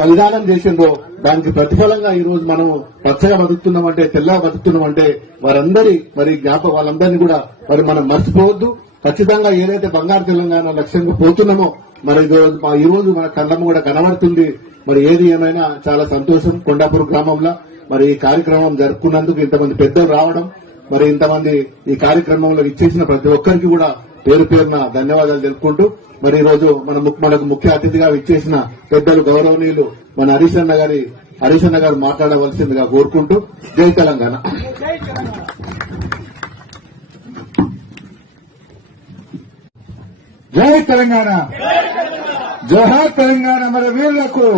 బలిదానం చేసిందో దానికి ప్రతిఫలంగా ఈ రోజు మనం పచ్చగా బతుకుతున్నామంటే తెల్లగా బతుకుతున్నామంటే వాళ్ళందరినీ కూడా మనం మర్చిపోవద్దు. ఖచ్చితంగా ఏదైతే బంగారు తెలంగాణ లక్ష్యంగా పోతున్నామో ఈ రోజు మన కళ్ళము కూడా కనబడుతుంది. ఏది ఏమైనా చాలా సంతోషం. కొండాపూర్ గ్రామంలో ఈ కార్యక్రమం జరుపుకున్నందుకు ఇంతమంది పెద్దలు రావడం, ఇంతమంది ఈ కార్యక్రమంలో ఇచ్చేసిన ప్రతి ఒక్కరికి కూడా పేరు పేరున ధన్యవాదాలు తెలుపుకుంటూ ఈ రోజు మనకు ముఖ్య అతిథిగా ఇచ్చేసిన పెద్దలు గౌరవనీయులు మన హరీష్ అన్న గారు మాట్లాడవలసిందిగా కోరుకుంటూ జై తెలంగాణ. జై తెలంగాణ, జోహార్ తెలంగాణ మన వీరులకు,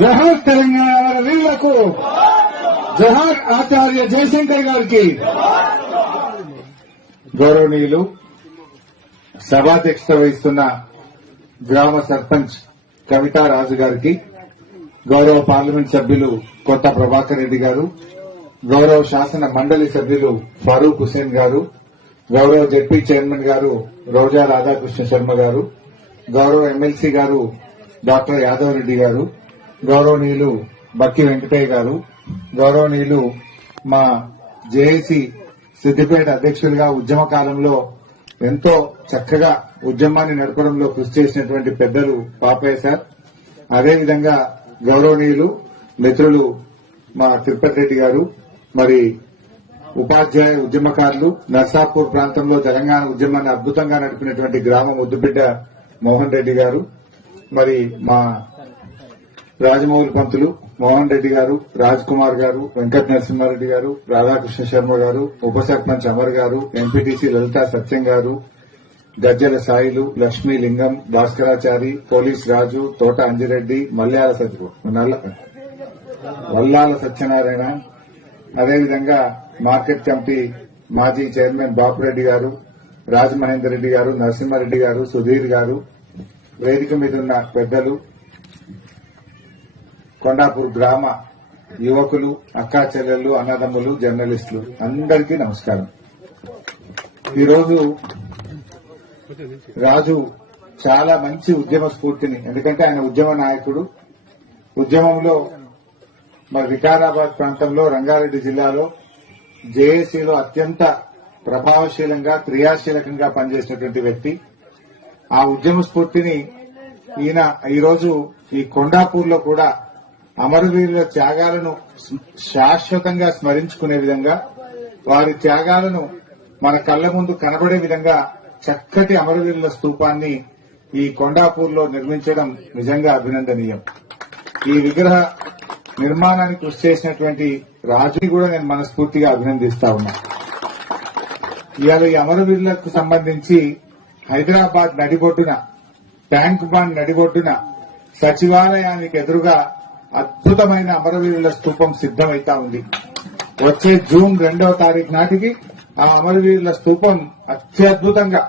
జోహార్ తెలంగాణ మన వీరులకు, జోహార్ ఆచార్య జయశంకర్ గారికి. గౌరవనీయులు సభాధ్యక్షత వహిస్తున్న గ్రామ సర్పంచ్ కవితా రాజు గారికి, గౌరవ పార్లమెంట్ సభ్యులు కొత్త ప్రభాకర్ రెడ్డి గారు, గౌరవ శాసన మండలి సభ్యులు ఫారూక్ హుసేన్ గారు, గౌరవ జెడ్పీ చైర్మన్ గారు రోజా రాధాకృష్ణ శర్మ గారు, గౌరవ ఎమ్మెల్సీ గారు డాక్టర్ యాదవ్ రెడ్డి గారు, గౌరవనీయులు బక్కి వెంకటయ్య గారు, గౌరవనీయులు మా జేఏసీ సిద్దిపేట అధ్యక్షులుగా ఉద్యమ కాలంలో ఎంతో చక్కగా ఉద్యమాన్ని నడపడంలో కృషి చేసినటువంటి పెద్దలు పాపయ్య సార్, అదేవిధంగా గౌరవనీయులు మిత్రులు మా తిరుపతి రెడ్డి గారు, ఉపాధ్యాయ ఉద్యమకారులు, నర్సాపూర్ ప్రాంతంలో తెలంగాణ ఉద్యమాన్ని అద్భుతంగా నడిపినటువంటి గ్రామం ముద్దుబిడ్డ మోహన్ రెడ్డి గారు, మా రాజమౌళి పంతులు మోహన్ రెడ్డి గారు, రాజ్ కుమార్ గారు, వెంకట నరసింహారెడ్డి గారు, రాధాకృష్ణ శర్మ గారు, ఉప సర్పంచ్ అమర్ గారు, ఎంపీటీసీ లలితా సత్యం గారు, గజ్జల సాయిలు, లక్ష్మీ లింగం, భాస్కరాచారి, పోలీస్ రాజు, తోట అంజిరెడ్డి, వల్లాల సత్యనారాయణ, అదేవిధంగా మార్కెట్ కమిటీ మాజీ చైర్మన్ బాపురెడ్డి గారు, రాజమహేందర్ రెడ్డి గారు, నరసింహారెడ్డి గారు, సుధీర్ గారు, వేదిక మీద ఉన్న పెద్దలు, కొండాపూర్ గ్రామ యువకులు, అక్కా చెల్లెళ్లు, అన్నదమ్ములు, జర్నలిస్టులు అందరికీ నమస్కారం. ఈరోజు రాజు చాలా మంచి ఉద్యమ స్ఫూర్తిని, ఎందుకంటే ఆయన ఉద్యమ నాయకుడు. ఉద్యమంలో వికారాబాద్ ప్రాంతంలో రంగారెడ్డి జిల్లాలో జేఏసీలో అత్యంత ప్రభావశీలంగా క్రియాశీలకంగా పనిచేసినటువంటి వ్యక్తి. ఆ ఉద్యమ స్ఫూర్తిని ఈయన ఈరోజు ఈ కొండాపూర్లో కూడా అమరవీరుల త్యాగాలను శాశ్వతంగా స్మరించుకునే విధంగా, వారి త్యాగాలను మన కళ్ల ముందు కనబడే విధంగా చక్కటి అమరవీరుల స్తూపాన్ని ఈ కొండాపూర్లో నిర్మించడం నిజంగా అభినందనీయం. ఈ విగ్రహ నిర్మాణానికి కృషి చేసినటువంటి రాజుని కూడా నేను మనస్ఫూర్తిగా అభినందిస్తా ఉన్నా. ఇవాళ ఈ అమరవీరులకు సంబంధించి హైదరాబాద్ నడిబొడ్డున, ట్యాంక్ బండ్ నడిబొడ్డున సచివాలయానికి ఎదురుగా అద్భుతమైన అమరవీరుల స్తూపం సిద్దమైతా ఉంది. వచ్చే జూన్ 2వ తారీఖు నాటికి ఆ అమరవీరుల స్తూపం అత్యద్భుతంగా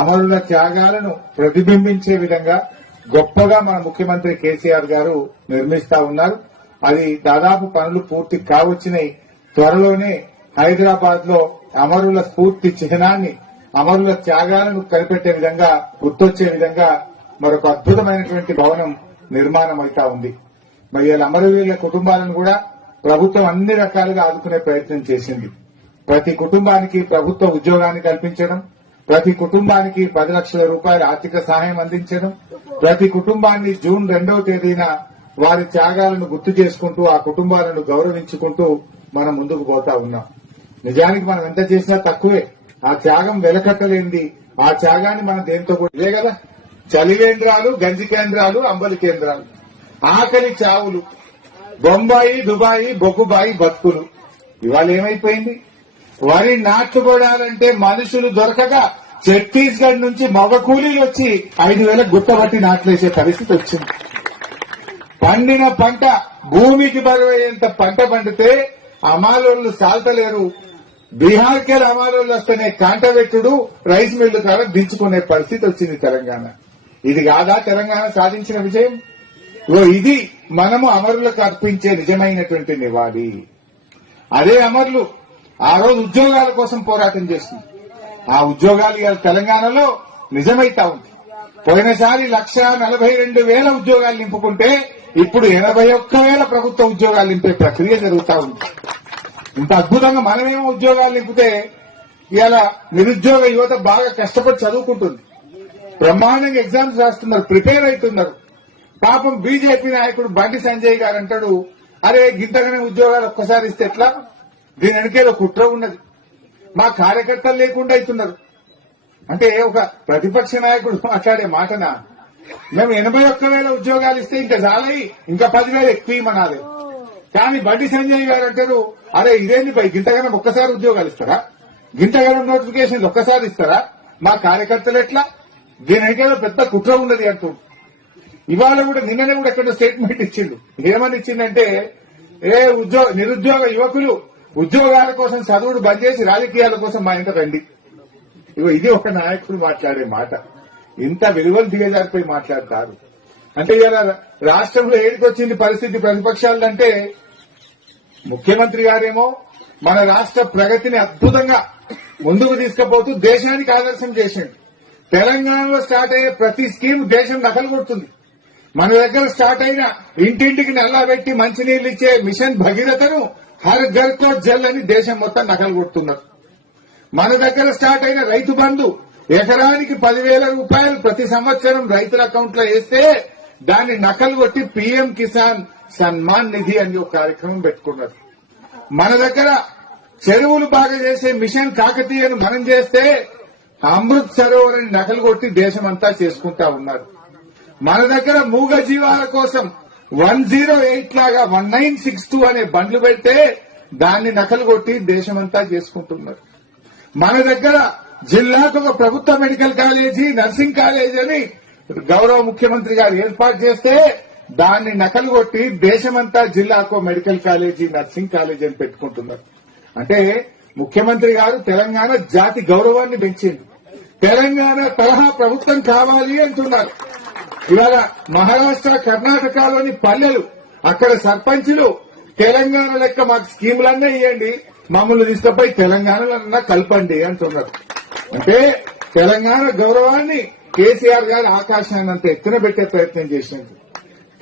అమరుల త్యాగాలను ప్రతిబింబించే విధంగా గొప్పగా మన ముఖ్యమంత్రి కేసీఆర్ గారు నిర్మిస్తా ఉన్నారు. అది దాదాపు పనులు పూర్తి కావచ్చినాయి. త్వరలోనే హైదరాబాద్ లో అమరుల స్ఫూర్తి చిహ్నాన్ని, అమరుల త్యాగాలను కనిపెట్టే విధంగా, గుర్తొచ్చే విధంగా మరొక అద్భుతమైనటువంటి భవనం నిర్మాణం అవుతా ఉంది. అమరవీరుల కుటుంబాలను కూడా ప్రభుత్వం అన్ని రకాలుగా ఆదుకునే ప్రయత్నం చేసింది. ప్రతి కుటుంబానికి ప్రభుత్వ ఉద్యోగాన్ని కల్పించడం, ప్రతి కుటుంబానికి 10 లక్షల రూపాయల ఆర్థిక సహాయం అందించడం, ప్రతి కుటుంబాన్ని జూన్ 2వ తేదీన వారి త్యాగాలను గుర్తు చేసుకుంటూ, ఆ కుటుంబాలను గౌరవించుకుంటూ మనం ముందుకు పోతా ఉన్నాం. నిజానికి మనం ఎంత చేసినా తక్కువే. ఆ త్యాగం వెలకట్టలేంది. ఆ త్యాగాన్ని మనం దేంతో కూడా ఇదే కదా, చలి కేంద్రాలు, గంజి కేంద్రాలు, అంబలి కేంద్రాలు, ఆకలి చావులు, బొంబాయి, దుబాయి, బొగ్గుబాయి బతుకులు. ఇవాళ ఏమైపోయింది? వరి నాటుకోవడాలంటే మనుషులు దొరకక ఛత్తీస్గఢ్ నుంచి మగ కూలీలు వచ్చి 5,000 గుట్టబట్టి నాట్లేసే పరిస్థితి వచ్చింది. పండిన పంట భూమికి బరువయ్యేంత పంట పండితే అమాలోళ్లు సాల్తలేరు. బీహార్కి అమాలోళ్లు వస్తేనే కాంటవెట్టుడు, రైస్ మిల్లు కాడ దించుకునే పరిస్థితి వచ్చింది తెలంగాణ. ఇది కాదా తెలంగాణ సాధించిన విజయం? ఇది మనము అమరులకు అర్పించే నిజమైనటువంటి నివాళి. అదే అమరులు ఆ రోజు ఉద్యోగాల కోసం పోరాటం చేస్తుంది. ఆ ఉద్యోగాలు ఇవాళ తెలంగాణలో నిజమైతా ఉంది. పోయినసారి 1,42,000 ఉద్యోగాలు నింపుకుంటే ఇప్పుడు 81,000 ప్రభుత్వ ఉద్యోగాలు నింపే ప్రక్రియ జరుగుతా ఉంది. ఇంత అద్భుతంగా మనమేమో ఉద్యోగాలు నింపితే ఇలా నిరుద్యోగ యువత బాగా కష్టపడి చదువుకుంటుంది, బ్రహ్మాండంగా ఎగ్జామ్స్ రాస్తున్నారు, ప్రిపేర్ అవుతున్నారు. పాపం బీజేపీ నాయకుడు బండి సంజయ్ గారు అంటాడు, అరే గింతగానే ఉద్యోగాలు ఒక్కసారి ఇస్తే ఎట్లా, దీని వెనకేదో కుట్ర ఉన్నది, మా కార్యకర్తలు లేకుండా అవుతున్నారు. అంటే ఒక ప్రతిపక్ష నాయకుడు మాట్లాడే మాటనా, మేము 81,000 ఉద్యోగాలు ఇస్తే ఇంకా చాలయి, ఇంకా 10,000 ఎక్కువ ఇవ్వనాలి. కానీ బండి సంజయ్ గారు అంటారు, అరే ఇదేంది పై గింతగానం ఒక్కసారి ఉద్యోగాలు ఇస్తారా, గింతగానం నోటిఫికేషన్లు ఒక్కసారి ఇస్తారా, మా కార్యకర్తలు ఎట్లా, దీని వెనకేదో పెద్ద కుట్ర ఉన్నది అంటూ. ఇవాళ కూడా నిన్ననే కూడా ఎక్కడ స్టేట్మెంట్ ఇచ్చిండు. ఏమని ఇచ్చిందంటే, నిరుద్యోగ యువకులు ఉద్యోగాల కోసం చదువుడు బంద్ చేసి రాజకీయాల కోసం మా ఇంట రండి. ఇది ఒక నాయకుడు మాట్లాడే మాట. ఇంత విలువలు దిగజారిపోయి మాట్లాడతారు అంటే ఇలా రాష్ట్రంలో ఏడికొచ్చింది పరిస్థితి ప్రతిపక్షాలంటే, ముఖ్యమంత్రి గారేమో మన రాష్ట్ర ప్రగతిని అద్భుతంగా ముందుకు తీసుకుపోతూ దేశానికి ఆదర్శం చేసిండు. తెలంగాణలో స్టార్ట్ అయ్యే ప్రతి స్కీమ్ దేశం నకలు కొడుతుంది. మన దగ్గర స్టార్ట్ అయిన ఇంటింటికి నల్లాబెట్టి మంచినీళ్లు ఇచ్చే మిషన్ భగీరథను హర్ ఘర్ కో జల్ అని దేశం మొత్తం నకలు కొడుతున్నారు. మన దగ్గర స్టార్ట్ అయిన రైతు బంధు ఎకరానికి 10,000 రూపాయలు ప్రతి సంవత్సరం రైతుల అకౌంట్ లో వేస్తే దాన్ని నకలు కొట్టి పీఎం కిసాన్ సన్మాన్ నిధి అని ఒక కార్యక్రమం పెట్టుకున్నారు. మన దగ్గర చెరువులు బాగా చేసే మిషన్ కాకతీయను మనం చేస్తే అమృత్ సరోవర్ అని నకలు కొట్టి దేశమంతా చేసుకుంటా ఉన్నారు. మన దగ్గర మూగ జీవాల కోసం 108 లాగా 1962 అనే బండ్లు పెడితే దాన్ని నకలు కొట్టి దేశమంతా చేసుకుంటున్నారు. మన దగ్గర జిల్లాకు ఒక ప్రభుత్వ మెడికల్ కాలేజీ, నర్సింగ్ కాలేజీ అని గౌరవ ముఖ్యమంత్రి గారు ఏర్పాటు చేస్తే దాన్ని నకలు కొట్టి దేశమంతా జిల్లాకు మెడికల్ కాలేజీ, నర్సింగ్ కాలేజీ అని పెట్టుకుంటున్నారు. అంటే ముఖ్యమంత్రి గారు తెలంగాణ జాతి గౌరవాన్ని పెంచింది. తెలంగాణ తరహా ప్రభుత్వం కావాలి అంటున్నారు. ఇవాళ మహారాష్ట్ర, కర్ణాటకలోని పల్లెలు, అక్కడ సర్పంచులు తెలంగాణ లెక్క మాకు స్కీములన్నీ ఇవ్వండి, మమ్మల్ని తీసుకుపోయి తెలంగాణలో కలపండి అంటున్నారు. అంటే తెలంగాణ గౌరవాన్ని కేసీఆర్ గారు ఆకాశాన్ని అంత ఎత్తున పెట్టే ప్రయత్నం చేసినారు.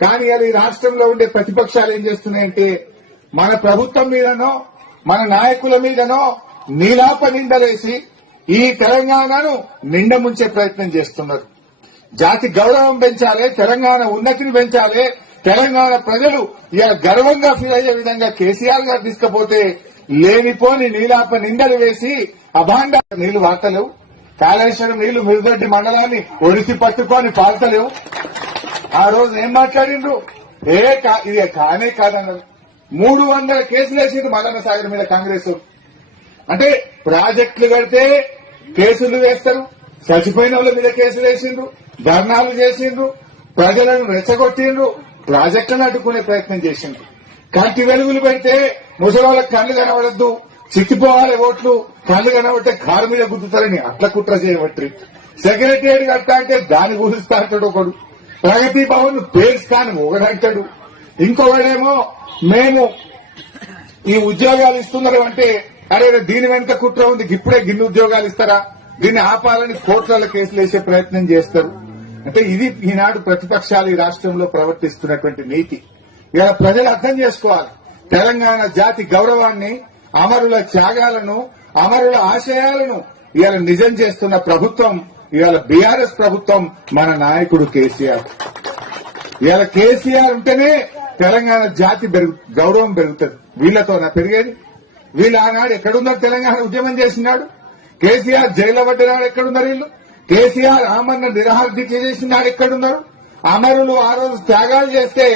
కానీ అది రాష్ట్రంలో ఉండే ప్రతిపక్షాలు ఏం చేస్తున్నాయంటే, మన ప్రభుత్వం మీదనో మన నాయకుల మీదనో నీలాప నిందలేసి ఈ తెలంగాణను నిండ ముంచే ప్రయత్నం చేస్తున్నారు. జాతి గౌరవం పెంచాలి, తెలంగాణ ఉన్నతిని పెంచాలి, తెలంగాణ ప్రజలు ఇలా గర్వంగా ఫీల్ అయ్యే విధంగా కేసీఆర్ గారు తీసుకపోతే లేనిపోని నీలాప నిందలు వేసి అభాండ నీళ్లు వార్తలేవు. కాళేశ్వరం నీళ్లు మిరుదొడ్డి మండలాన్ని ఒడిసి పట్టుకొని పాల్తలేవు. ఆ రోజు ఏం మాట్లాడిండ్రు, ఇది కానే కాదన్నారు. 300 కేసులు వేసిండ్రు మల్లన్న సాగర్ మీద కాంగ్రెస్. అంటే ప్రాజెక్టులు కడితే కేసులు వేస్తారు, చచ్చిపోయిన వాళ్ళ మీద కేసులు వేసిండ్రు, ధర్నాలు చేసిండ్రు, ప్రజలను రెచ్చగొట్టిండ్రు, ప్రాజెక్టులను అడ్డుకునే ప్రయత్నం చేసిండ్రు. కంటి వెలుగులు పెడితే ముసలివాళ్ళకి కళ్లు కనబడద్దు, చిక్కిపోవాలి ఓట్లు, కళ్లు కనబడితే కారు మీద గుద్దుతారని అట్లా కుట్ర చేయబట్టి, సెక్రటరియట్ కట్టా అంటే దాన్ని ఊహిస్తా అంటాడు ఒకడు, ప్రగతి భవన్ పేర్స్తాను ఒకడంటాడు, ఇంకొకడేమో మేము ఈ ఉద్యోగాలు ఇస్తున్నారు అంటే అరే దీని వెనుక కుట్ర ఉంది, ఇప్పుడే గిన్ని ఉద్యోగాలు ఇస్తారా, దీన్ని ఆపాలని కోట్ల కేసులు వేసే ప్రయత్నం చేస్తారు. అంటే ఇది ఈనాడు ప్రతిపక్షాలు ఈ రాష్ట్రంలో ప్రవర్తిస్తున్నటువంటి నీతి. ఇలా ప్రజలు అర్థం చేసుకోవాలి. తెలంగాణ జాతి గౌరవాన్ని, అమరుల త్యాగాలను, అమరుల ఆశయాలను ఇవాళ నిజం చేస్తున్న ప్రభుత్వం ఇవాళ బీఆర్ఎస్ ప్రభుత్వం, మన నాయకుడు కేసీఆర్. ఇవాళ కేసీఆర్ ఉంటేనే తెలంగాణ జాతి గౌరవం పెరుగుతుంది. వీళ్లతో పెరిగేది. వీళ్ళు ఆనాడు ఎక్కడున్నారు, తెలంగాణ ఉద్యమం చేసినాడు. కేసీఆర్ జైల్లో పడ్డనాడు ఎక్కడున్నారు వీళ్ళు. కేసీఆర్ ఆమరణ నిరాహార దీక్ష చేసినాడు ఎక్కడున్నారు. అమరులు ఆ రోజు త్యాగాలు చేస్తే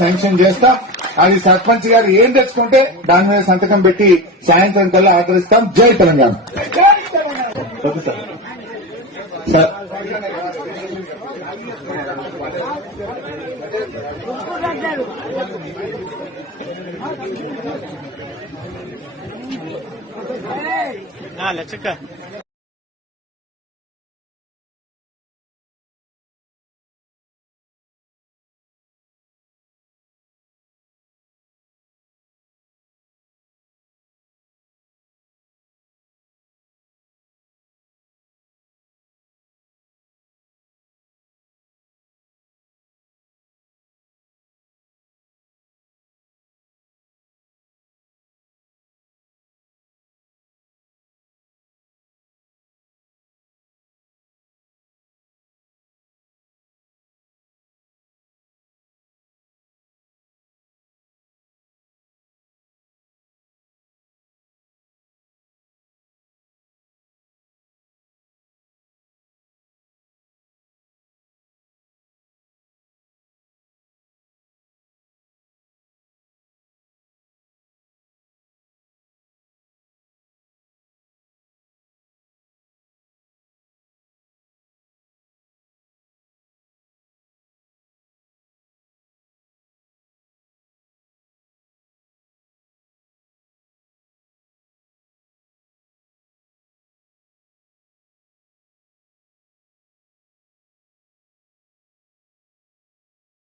శాంక్షన్ చేస్తాం. అది సర్పంచ్ గారు ఏం తెచ్చుకుంటే దాని మీద సంతకం పెట్టి సాయంత్రం కల్లా ఆదరిస్తాం. జై తెలంగాణ. సార్ లచ్చక్క